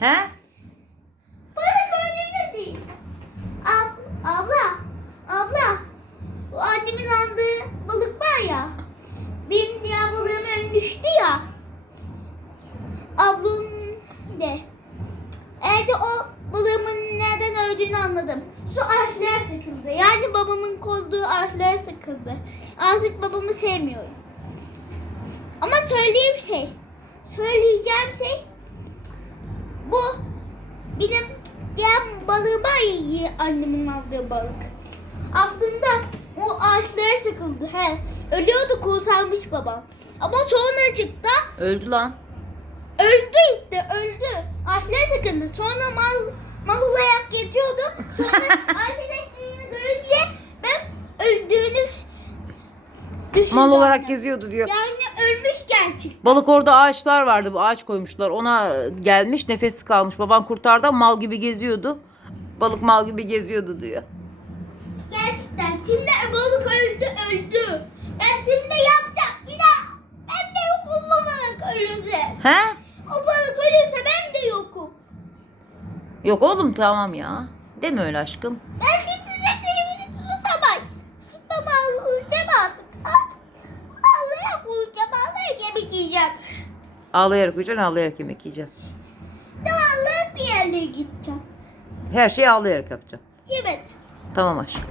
He? Balık öldüğünde değil. Ab, abla, abla. Bu annemin aldığı balık var ya. Benim diğer balığım ölmüştü ya. Ablam de. Evde o balığımın neden öldüğünü anladım. Su ağaçlara sıkıldı. Yani babamın koyduğu ağaçlara sıkıldı. Artık babamı sevmiyorum. Ama söyleyeyim şey. Söyleyeceğim şey bu benim diğer balığı var ya yiye- annemin aldığı balık. Aslında o ağaçlara sıkıldı. He. Ölüyordu kurtarmış babam. Ama sonra çıktı. Öldü lan. Öldü işte öldü. Ağaçlara sıkıldı. Sonra mal mal olarak geçiyordu. Sonra ağaçların görünce ben öldüğünü düşündüm. Mal olarak geziyordu diyor. Yani ölmüş gerçek. Balık orada ağaçlar vardı. Bu ağaç koymuşlar. Ona gelmiş nefesi kalmış. Baban kurtardı ama mal gibi geziyordu. Balık mal gibi geziyordu diyor. Gerçekten. Şimdi balık öldü öldü. Ben şimdi yapacağım. Bir daha ben de yokum bu balık ölürse. He? O balık ölürse ben de yokum. Yok oğlum tamam ya. Deme öyle aşkım. Ben şimdi tutamayız. Ben balık öleceğim artık. Artık balığa koyacağım. Balığa yemek yiyeceğim. Ağlayarak uyuyacaksın, ağlayarak yemek yiyeceksin. Dağılıp bir yerlere gideceğim. Her şeyi ağlayarak yapacaksın. Evet. Tamam aşkım.